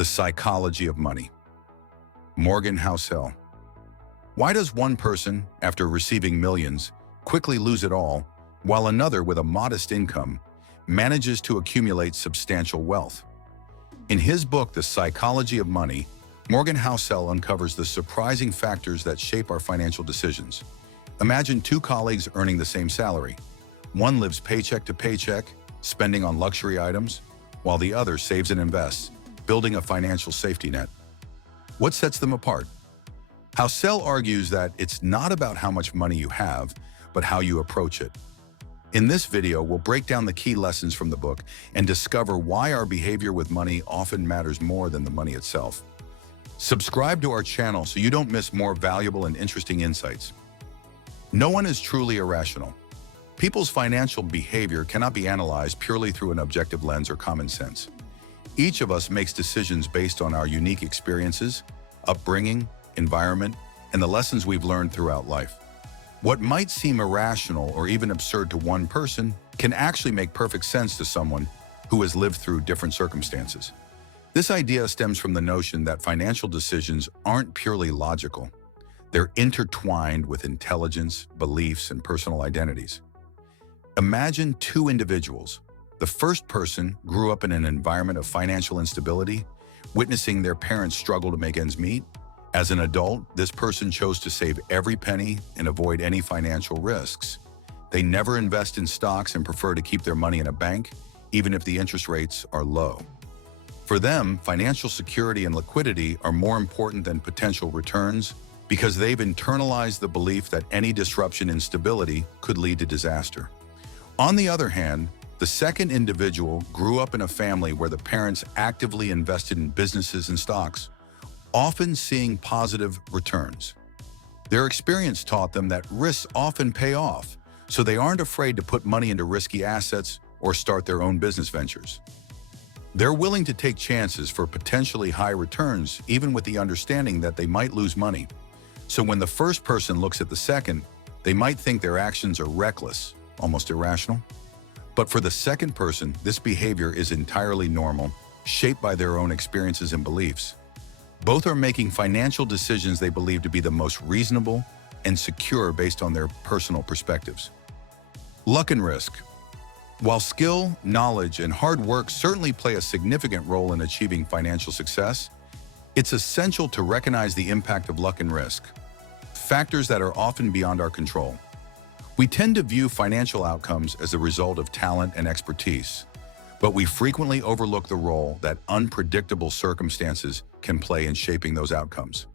The Psychology of Money. Morgan Housel. Why does one person, after receiving millions, quickly lose it all, while another with a modest income manages to accumulate substantial wealth? In his book, The Psychology of Money, Morgan Housel uncovers the surprising factors that shape our financial decisions. Imagine two colleagues earning the same salary. One lives paycheck to paycheck, spending on luxury items, while the other saves and invests, building a financial safety net. What sets them apart? Housel argues that it's not about how much money you have, but how you approach it. In this video, we'll break down the key lessons from the book and discover why our behavior with money often matters more than the money itself. Subscribe to our channel so you don't miss more valuable and interesting insights. No one is truly irrational. People's financial behavior cannot be analyzed purely through an objective lens or common sense. Each of us makes decisions based on our unique experiences, upbringing, environment, and the lessons we've learned throughout life. What might seem irrational or even absurd to one person can actually make perfect sense to someone who has lived through different circumstances. This idea stems from the notion that financial decisions aren't purely logical. They're intertwined with intelligence, beliefs, and personal identities. Imagine two individuals. The first person grew up in an environment of financial instability, witnessing their parents struggle to make ends meet. As an adult, this person chose to save every penny and avoid any financial risks. They never invest in stocks and prefer to keep their money in a bank, even if the interest rates are low. For them, financial security and liquidity are more important than potential returns because they've internalized the belief that any disruption in stability could lead to disaster. On the other hand, the second individual grew up in a family where the parents actively invested in businesses and stocks, often seeing positive returns. Their experience taught them that risks often pay off, so they aren't afraid to put money into risky assets or start their own business ventures. They're willing to take chances for potentially high returns, even with the understanding that they might lose money. So when the first person looks at the second, they might think their actions are reckless, almost irrational. But for the second person, this behavior is entirely normal, shaped by their own experiences and beliefs. Both are making financial decisions they believe to be the most reasonable and secure based on their personal perspectives. Luck and risk. While skill, knowledge, and hard work certainly play a significant role in achieving financial success, it's essential to recognize the impact of luck and risk, factors that are often beyond our control. We tend to view financial outcomes as a result of talent and expertise, but we frequently overlook the role that unpredictable circumstances can play in shaping those outcomes.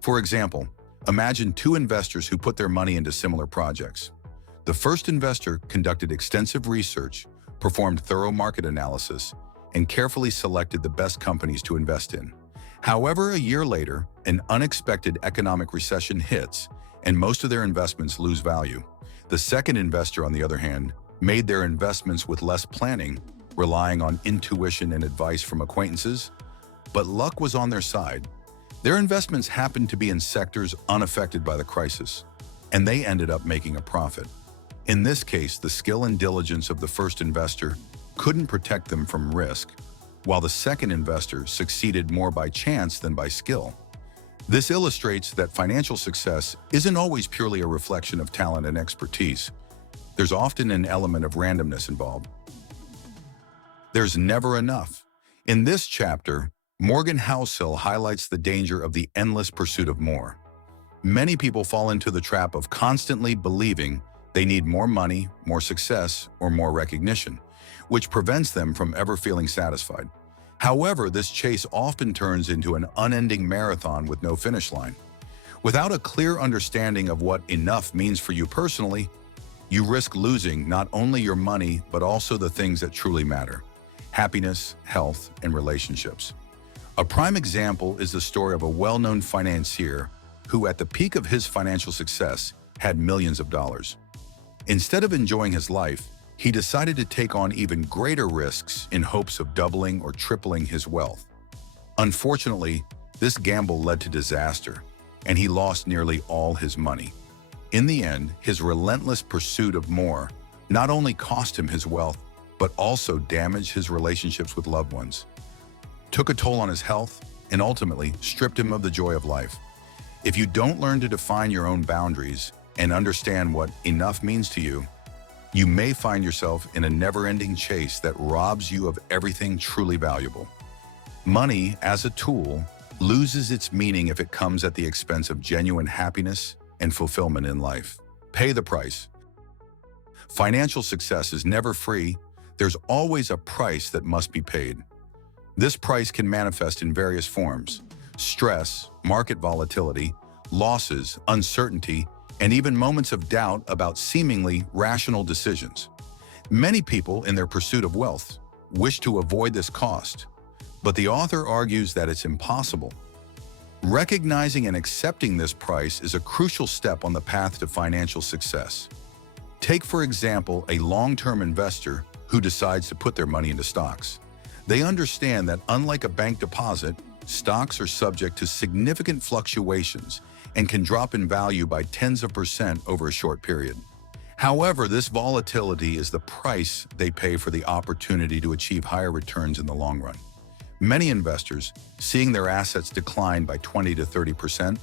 For example, imagine two investors who put their money into similar projects. The first investor conducted extensive research, performed thorough market analysis, and carefully selected the best companies to invest in. However, a year later, an unexpected economic recession hits, and most of their investments lose value. The second investor, on the other hand, made their investments with less planning, relying on intuition and advice from acquaintances, but luck was on their side. Their investments happened to be in sectors unaffected by the crisis, and they ended up making a profit. In this case, the skill and diligence of the first investor couldn't protect them from risk, while the second investor succeeded more by chance than by skill. This illustrates that financial success isn't always purely a reflection of talent and expertise. There's often an element of randomness involved. There's never enough. In this chapter, Morgan Housel highlights the danger of the endless pursuit of more. Many people fall into the trap of constantly believing they need more money, more success, or more recognition, which prevents them from ever feeling satisfied. However, this chase often turns into an unending marathon with no finish line. Without a clear understanding of what enough means for you personally, you risk losing not only your money, but also the things that truly matter: happiness, health, and relationships. A prime example is the story of a well-known financier who, at the peak of his financial success, had millions of dollars. Instead of enjoying his life, he decided to take on even greater risks in hopes of doubling or tripling his wealth. Unfortunately, this gamble led to disaster, and he lost nearly all his money. In the end, his relentless pursuit of more not only cost him his wealth, but also damaged his relationships with loved ones. took a toll on his health, and ultimately stripped him of the joy of life. If you don't learn to define your own boundaries and understand what enough means to you, you may find yourself in a never-ending chase that robs you of everything truly valuable. Money, as a tool, loses its meaning if it comes at the expense of genuine happiness and fulfillment in life. Pay the price. Financial success is never free. There's always a price that must be paid. This price can manifest in various forms: stress, market volatility, losses, uncertainty, and even moments of doubt about seemingly rational decisions. Many people, in their pursuit of wealth, wish to avoid this cost, but the author argues that it's impossible. Recognizing and accepting this price is a crucial step on the path to financial success. Take, for example, a long-term investor who decides to put their money into stocks. They understand that, unlike a bank deposit, stocks are subject to significant fluctuations and can drop in value by tens of % over a short period. However, this volatility is the price they pay for the opportunity to achieve higher returns in the long run. Many investors, seeing their assets decline by 20 to 30%,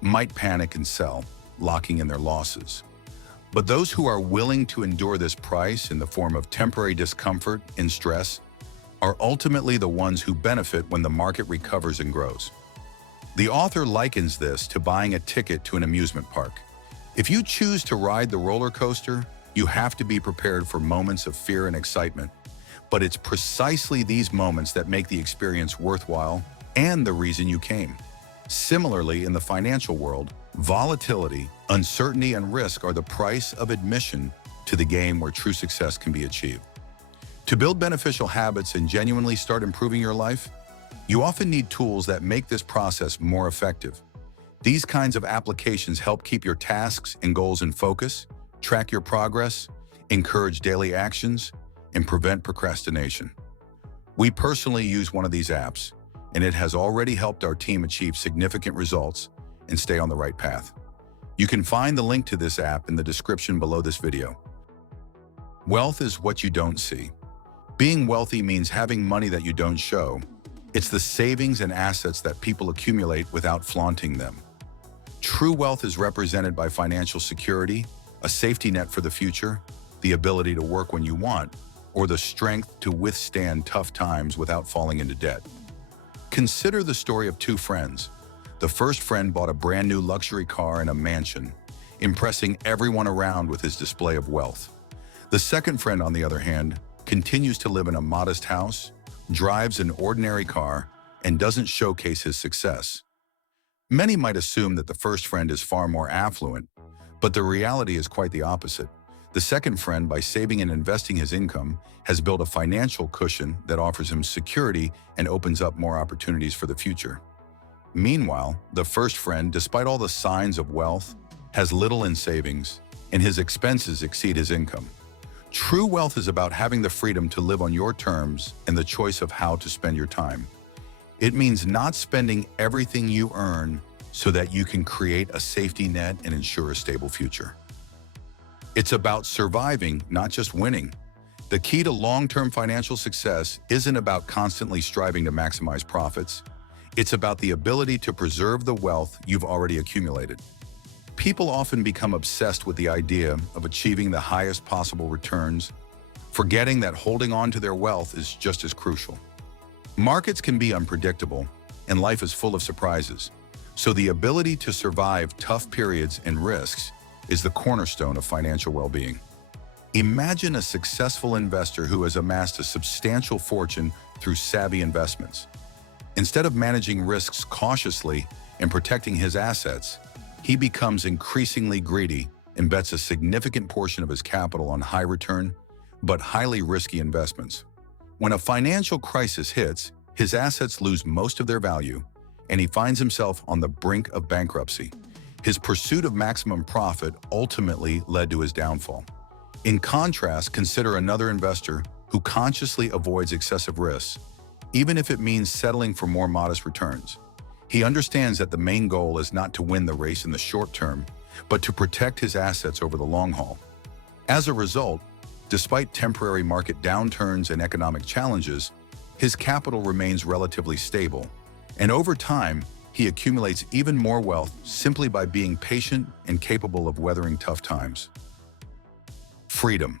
might panic and sell, locking in their losses. But those who are willing to endure this price in the form of temporary discomfort and stress are ultimately the ones who benefit when the market recovers and grows. The author likens this to buying a ticket to an amusement park. If you choose to ride the roller coaster, you have to be prepared for moments of fear and excitement. But it's precisely these moments that make the experience worthwhile and the reason you came. Similarly, in the financial world, volatility, uncertainty, and risk are the price of admission to the game where true success can be achieved. To build beneficial habits and genuinely start improving your life, you often need tools that make this process more effective. These kinds of applications help keep your tasks and goals in focus, track your progress, encourage daily actions, and prevent procrastination. We personally use one of these apps, and it has already helped our team achieve significant results and stay on the right path. You can find the link to this app in the description below this video. Wealth is what you don't see. Being wealthy means having money that you don't show. It's the savings and assets that people accumulate without flaunting them. True wealth is represented by financial security, a safety net for the future, the ability to work when you want, or the strength to withstand tough times without falling into debt. Consider the story of two friends. The first friend bought a brand new luxury car and a mansion, impressing everyone around with his display of wealth. The second friend, on the other hand, continues to live in a modest house, drives an ordinary car, and doesn't showcase his success. Many might assume that the first friend is far more affluent, but the reality is quite the opposite. The second friend, by saving and investing his income, has built a financial cushion that offers him security and opens up more opportunities for the future. Meanwhile, the first friend, despite all the signs of wealth, has little in savings, and his expenses exceed his income. True wealth is about having the freedom to live on your terms and the choice of how to spend your time. It means not spending everything you earn so that you can create a safety net and ensure a stable future. It's about surviving, not just winning. The key to long-term financial success isn't about constantly striving to maximize profits. It's about the ability to preserve the wealth you've already accumulated. People often become obsessed with the idea of achieving the highest possible returns, forgetting that holding on to their wealth is just as crucial. Markets can be unpredictable, and life is full of surprises. So the ability to survive tough periods and risks is the cornerstone of financial well-being. Imagine a successful investor who has amassed a substantial fortune through savvy investments. Instead of managing risks cautiously and protecting his assets, he becomes increasingly greedy and bets a significant portion of his capital on high-return, but highly risky investments. When a financial crisis hits, his assets lose most of their value, and he finds himself on the brink of bankruptcy. His pursuit of maximum profit ultimately led to his downfall. In contrast, consider another investor who consciously avoids excessive risks, even if it means settling for more modest returns. He understands that the main goal is not to win the race in the short term, but to protect his assets over the long haul. As a result, despite temporary market downturns and economic challenges, his capital remains relatively stable, and over time, he accumulates even more wealth simply by being patient and capable of weathering tough times. Freedom.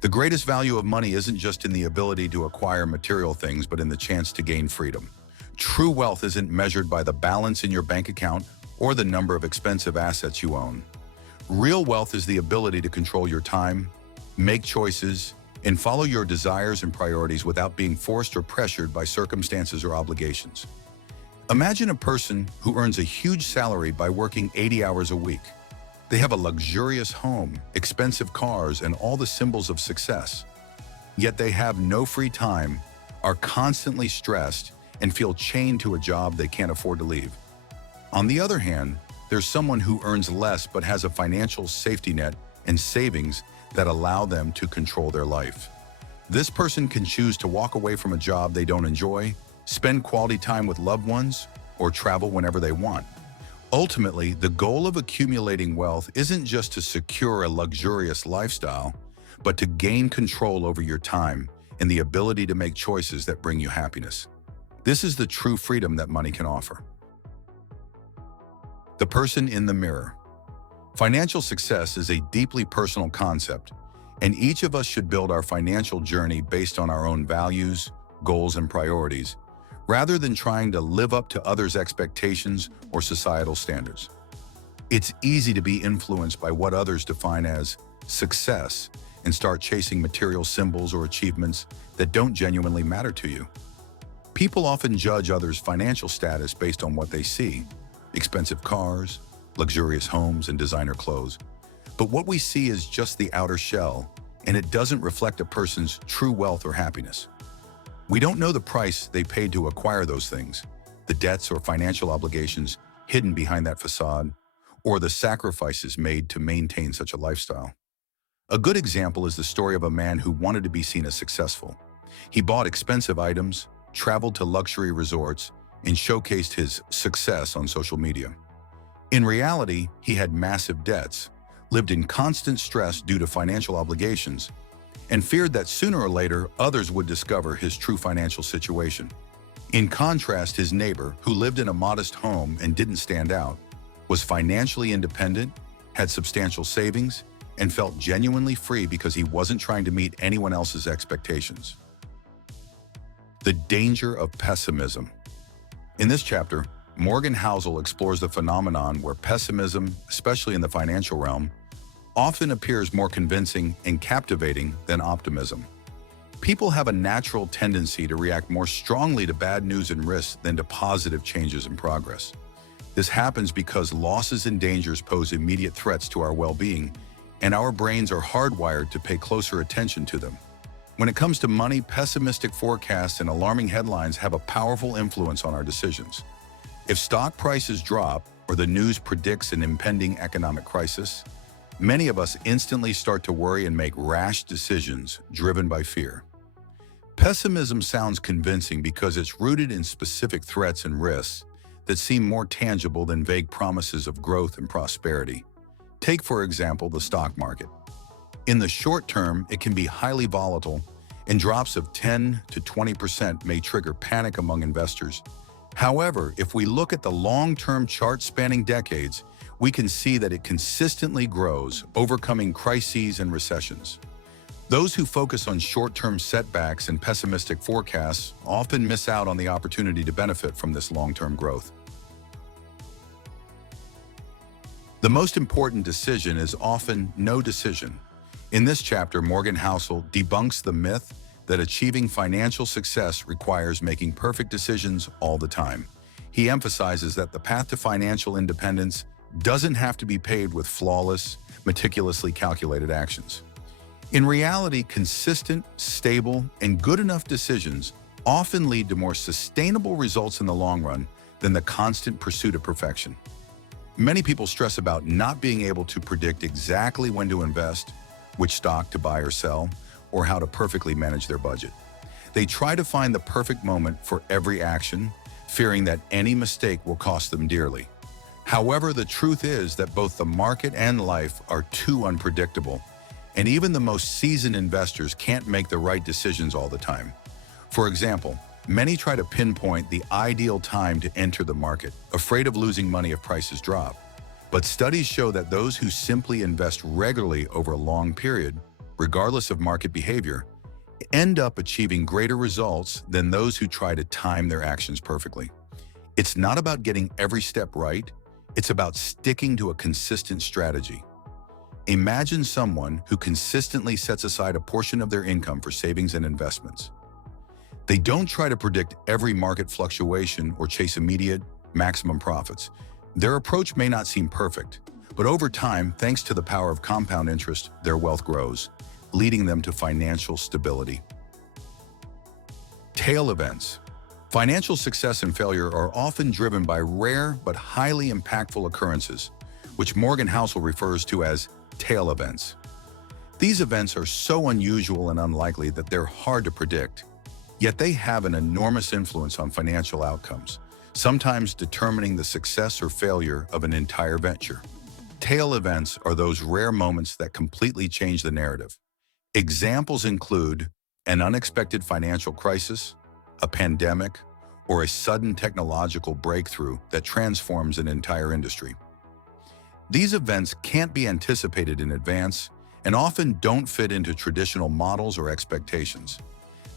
The greatest value of money isn't just in the ability to acquire material things, but in the chance to gain freedom. True wealth isn't measured by the balance in your bank account or the number of expensive assets you own. Real wealth is the ability to control your time, make choices, and follow your desires and priorities without being forced or pressured by circumstances or obligations. Imagine a person who earns a huge salary by working 80 hours a week. They have a luxurious home, expensive cars, and all the symbols of success. Yet they have no free time, are constantly stressed, and feel chained to a job they can't afford to leave. On the other hand, there's someone who earns less but has a financial safety net and savings that allow them to control their life. This person can choose to walk away from a job they don't enjoy, spend quality time with loved ones, or travel whenever they want. Ultimately, the goal of accumulating wealth isn't just to secure a luxurious lifestyle, but to gain control over your time and the ability to make choices that bring you happiness. This is the true freedom that money can offer. The person in the mirror. Financial success is a deeply personal concept, and each of us should build our financial journey based on our own values, goals, and priorities, rather than trying to live up to others' expectations or societal standards. It's easy to be influenced by what others define as success and start chasing material symbols or achievements that don't genuinely matter to you. People often judge others' financial status based on what they see: expensive cars, luxurious homes, and designer clothes. But what we see is just the outer shell, and it doesn't reflect a person's true wealth or happiness. We don't know the price they paid to acquire those things, the debts or financial obligations hidden behind that facade, or the sacrifices made to maintain such a lifestyle. A good example is the story of a man who wanted to be seen as successful. He bought expensive items, traveled to luxury resorts, and showcased his success on social media. In reality, he had massive debts, lived in constant stress due to financial obligations, and feared that sooner or later others would discover his true financial situation. In contrast, his neighbor, who lived in a modest home and didn't stand out, was financially independent, had substantial savings, and felt genuinely free because he wasn't trying to meet anyone else's expectations. The danger of pessimism. In this chapter, Morgan Housel explores the phenomenon where pessimism, especially in the financial realm, often appears more convincing and captivating than optimism. People have a natural tendency to react more strongly to bad news and risks than to positive changes and progress. This happens because losses and dangers pose immediate threats to our well-being, and our brains are hardwired to pay closer attention to them. When it comes to money, pessimistic forecasts and alarming headlines have a powerful influence on our decisions. If stock prices drop or the news predicts an impending economic crisis, many of us instantly start to worry and make rash decisions driven by fear. Pessimism sounds convincing because it's rooted in specific threats and risks that seem more tangible than vague promises of growth and prosperity. Take, for example, the stock market. In the short term, it can be highly volatile, and drops of 10 to 20% may trigger panic among investors. However, if we look at the long-term chart spanning decades, we can see that it consistently grows, overcoming crises and recessions. Those who focus on short-term setbacks and pessimistic forecasts often miss out on the opportunity to benefit from this long-term growth. The most important decision is often no decision. In this chapter, Morgan Housel debunks the myth that achieving financial success requires making perfect decisions all the time. He emphasizes that the path to financial independence doesn't have to be paved with flawless, meticulously calculated actions. In reality, consistent, stable, and good enough decisions often lead to more sustainable results in the long run than the constant pursuit of perfection. Many people stress about not being able to predict exactly when to invest, which stock to buy or sell, or how to perfectly manage their budget. They try to find the perfect moment for every action, fearing that any mistake will cost them dearly. However, the truth is that both the market and life are too unpredictable, and even the most seasoned investors can't make the right decisions all the time. For example, many try to pinpoint the ideal time to enter the market, afraid of losing money if prices drop. But studies show that those who simply invest regularly over a long period, regardless of market behavior, end up achieving greater results than those who try to time their actions perfectly. It's not about getting every step right, it's about sticking to a consistent strategy. Imagine someone who consistently sets aside a portion of their income for savings and investments. They don't try to predict every market fluctuation or chase immediate, maximum profits. Their approach may not seem perfect, but over time, thanks to the power of compound interest, their wealth grows, leading them to financial stability. Tail events. Financial success and failure are often driven by rare but highly impactful occurrences, which Morgan Housel refers to as tail events. These events are so unusual and unlikely that they're hard to predict, yet they have an enormous influence on financial outcomes, sometimes determining the success or failure of an entire venture. Tail events are those rare moments that completely change the narrative. Examples include an unexpected financial crisis, a pandemic, or a sudden technological breakthrough that transforms an entire industry. These events can't be anticipated in advance and often don't fit into traditional models or expectations.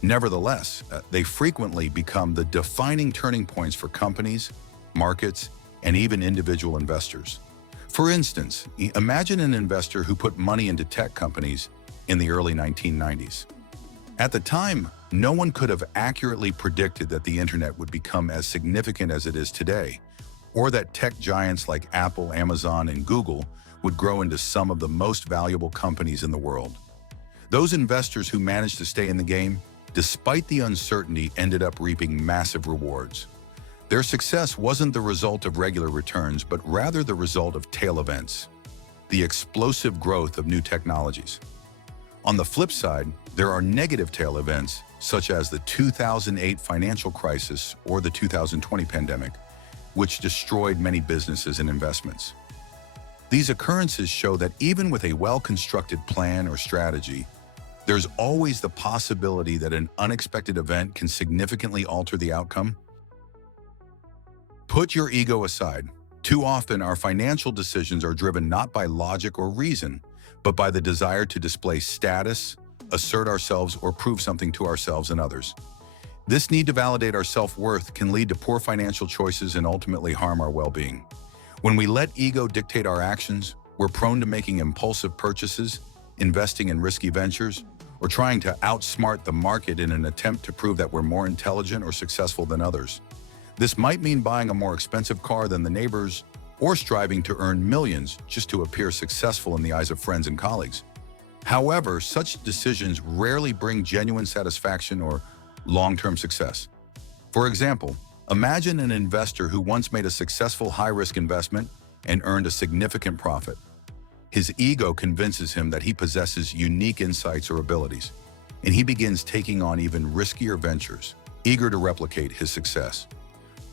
Nevertheless, they frequently become the defining turning points for companies, markets, and even individual investors. For instance, imagine an investor who put money into tech companies in the early 1990s. At the time, no one could have accurately predicted that the internet would become as significant as it is today, or that tech giants like Apple, Amazon, and Google would grow into some of the most valuable companies in the world. Those investors who managed to stay in the game, despite the uncertainty, ended up reaping massive rewards. Their success wasn't the result of regular returns, but rather the result of tail events, the explosive growth of new technologies. On the flip side, there are negative tail events, such as the 2008 financial crisis or the 2020 pandemic, which destroyed many businesses and investments. These occurrences show that even with a well-constructed plan or strategy, there's always the possibility that an unexpected event can significantly alter the outcome. Put your ego aside. Too often, our financial decisions are driven not by logic or reason, but by the desire to display status, assert ourselves, or prove something to ourselves and others. This need to validate our self-worth can lead to poor financial choices and ultimately harm our well-being. When we let ego dictate our actions, we're prone to making impulsive purchases, investing in risky ventures, or trying to outsmart the market in an attempt to prove that we're more intelligent or successful than others. This might mean buying a more expensive car than the neighbors, or striving to earn millions just to appear successful in the eyes of friends and colleagues. However, such decisions rarely bring genuine satisfaction or long-term success. For example, imagine an investor who once made a successful high-risk investment and earned a significant profit. His ego convinces him that he possesses unique insights or abilities, and he begins taking on even riskier ventures, eager to replicate his success.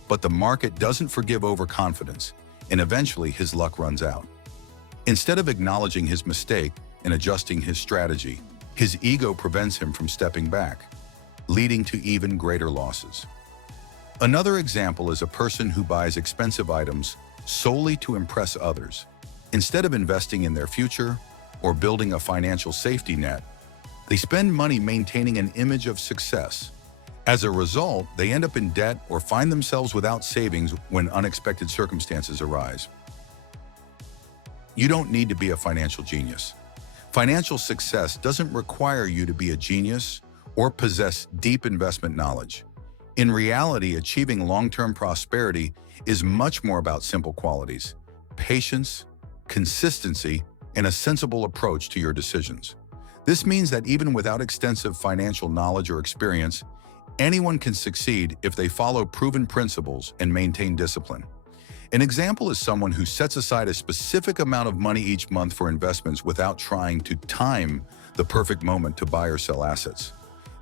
But the market doesn't forgive overconfidence, and eventually his luck runs out. Instead of acknowledging his mistake and adjusting his strategy, his ego prevents him from stepping back, leading to even greater losses. Another example is a person who buys expensive items solely to impress others. Instead of investing in their future or building a financial safety net, they spend money maintaining an image of success. As a result, they end up in debt or find themselves without savings when unexpected circumstances arise. You don't need to be a financial genius. Financial success doesn't require you to be a genius or possess deep investment knowledge. In reality, achieving long-term prosperity is much more about simple qualities: patience, consistency, and a sensible approach to your decisions. This means that even without extensive financial knowledge or experience, anyone can succeed if they follow proven principles and maintain discipline. An example is someone who sets aside a specific amount of money each month for investments without trying to time the perfect moment to buy or sell assets.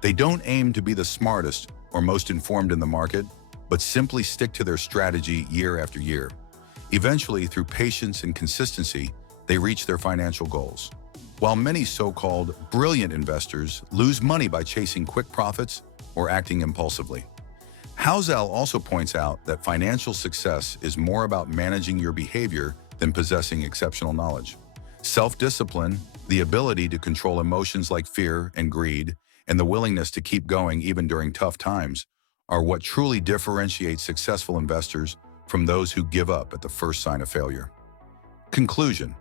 They don't aim to be the smartest or most informed in the market, but simply stick to their strategy year after year. Eventually, through patience and consistency, they reach their financial goals. While many so-called brilliant investors lose money by chasing quick profits, or acting impulsively. Housel also points out that financial success is more about managing your behavior than possessing exceptional knowledge. Self-discipline, the ability to control emotions like fear and greed, and the willingness to keep going even during tough times are what truly differentiates successful investors from those who give up at the first sign of failure. Conclusion.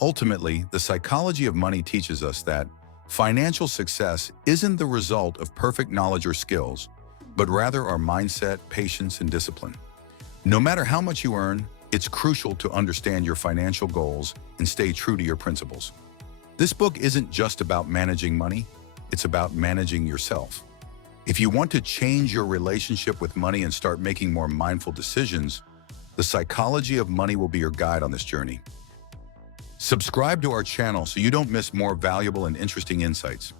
Ultimately, the psychology of money teaches us that financial success isn't the result of perfect knowledge or skills, but rather our mindset, patience, and discipline. No matter how much you earn, it's crucial to understand your financial goals and stay true to your principles. This book isn't just about managing money, it's about managing yourself. If you want to change your relationship with money and start making more mindful decisions, the psychology of money will be your guide on this journey. Subscribe to our channel so you don't miss more valuable and interesting insights.